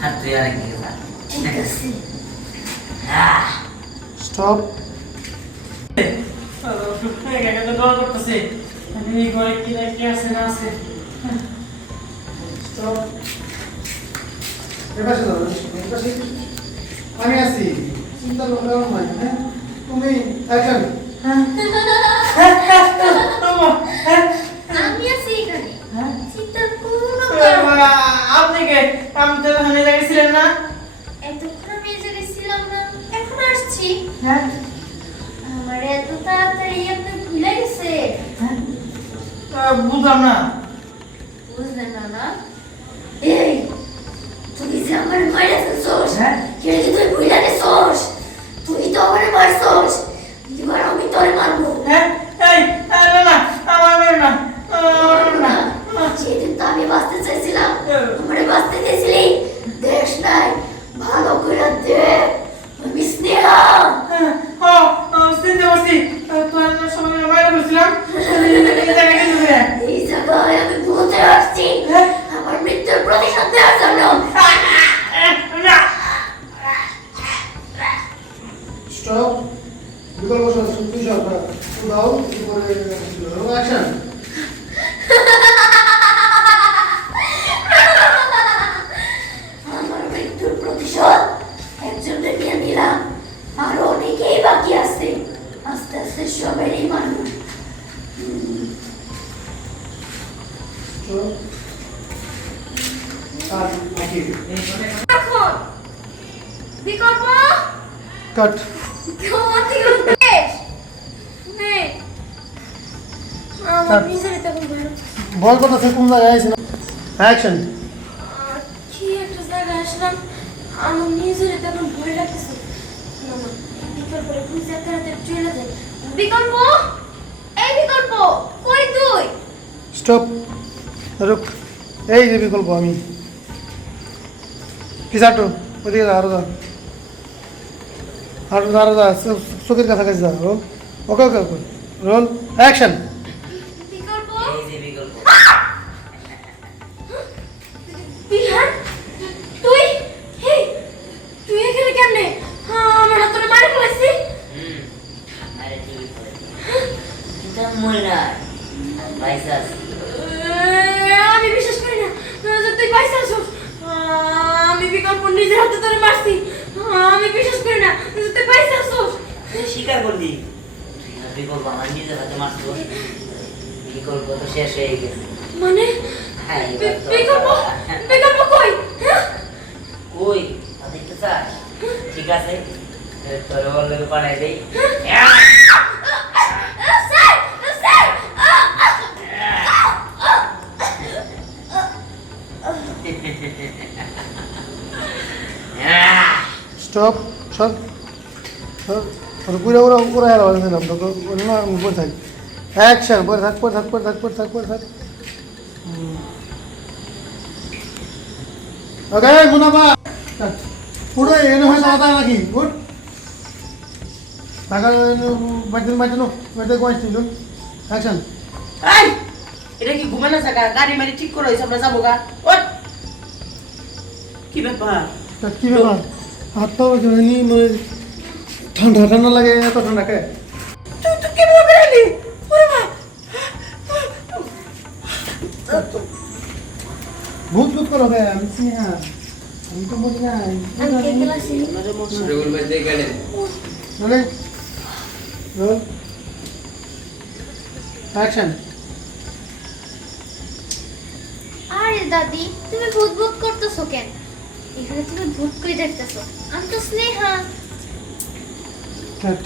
আর তুই আর কি যা ঠিক আছে স্টপ একা তো ডর করতেছে আমি এই ঘরে কি আছে না আছে স্টপ এবারে যাও এবারে আমি আছি চিন্তা করো না হ্যাঁ তুমি অ্যাকশন আমি আছি এখানে হ্যাঁ চিন্তার কোনো কারণ নেই। আপনি কে আমি তো ওখানে গেছিলেন না এতক্ষণ আমি এই জায়গায় ছিলাম না এখন আসছি হ্যাঁ আমার এত তাড়াতাড়ি আপনি ভুলে গেছে বুঝলাম না বুঝলেন না না এই তুই যে আমার মায়ের হ্যাঁ? কে তুই ভুলে গেছস তুই তো আমার মারছস এবার আমি তোরে মারবো হ্যাঁ এই না না আমার না না সেদিন তো আমি বাঁচতে চাইছিলাম আমারে বাঁচতে দিয়েছিলি দেশ নাই ভালো করে দে আমি স্নেহা চিনতে পারছি তোর সময় বাইরে বলছিলাম এই জায়গায় আমি ভূতে আসছি আমার মৃত্যুর প্রতিশোধ নেওয়ার জন্য স্টপ বিকল্প শুনতে সরকার দাও এরপরে অ্যাকশন আমার মৃত্যুর প্রতিশোধ একজনের নিয়ে নিলাম আরো অনেকেই বাকি আছে আস্তে আস্তে সবারই মানুষ আর বাকি এখন বিকল্প কাট ক্ষমতি উদ্দেশ নেই আমার নিজের তখন ভয় লাগছে। বল কথা থেকে কোন জায়গায় আছে অ্যাকশন কি একটা জায়গায় আসলাম আমার নিজের তখন ভয় লাগতেছে না না বিকল্প বুঝে তাড়াতাড়ি চলে যায় বিকল্প এই বিকল্প কই তুই স্টপ রুক এই যে বিকল্প আমি পিছাটো ওদিকে যা আরো যা আরো যা চোখের কাছাকাছি যা রোল ওকে ওকে ওকে রোল অ্যাকশন বিকল্প এই যে বিকল্প বিহান তুই হেই তুই এখানে কেমনে আমার হাতে মারে ফেলেছি আরে তুই কিন্তু মরে না পয়সা আছে আমি বিশ্বাস করি না যে তুই পয়সা আছিস আমি বিকল্প নিজের হাতে তোরে মারছি আমি বিশ্বাস করি না যে তুই পয়সা আছিস তুই স্বীকার করলি বিকল্প আমার নিজের হাতে মারতো বিকল্প তো শেষ হয়ে গেছে মানে হ্যাঁ এবার তো বিকল্প বিকল্প কই হ্যাঁ কই দেখতে চাস ঠিক আছে তোর বললে পাঠাই দেই স্যার স্যার স্টপ সব আর পুরো পুরো পুরো হেরা হয়ে গেলাম তো না উপরে থাক অ্যাকশন পরে থাক পরে থাক পরে থাক পরে থাক পরে থাক ওকে মুনাফা পুরো এনে হয় না নাকি গুড টাকা বাজে বাজে নো বাজে কোয়াস্ট ছিল অ্যাকশন এই এটা কি ঘুমানো জায়গা গাড়ি মারি ঠিক করে হইছে আমরা যাবো গা ওঠ কি ব্যাপার কি ব্যাপার হাত পাও জানি মানে ঠান্ডা ঠান্ডা লাগে এত ঠান্ডা কে তুই তো কেমন বেরালি ওরে মা ভূত ভূত করো কে আমি সিনেহা আমি তো বুঝি না আমি কে ক্লাসে মানে রোল অ্যাকশন আরে দাদি তুমি ভূত ভূত করতেছো কেন এখানে তুমি ভূত করে দেখতেছো আমি তো স্নেহা কাট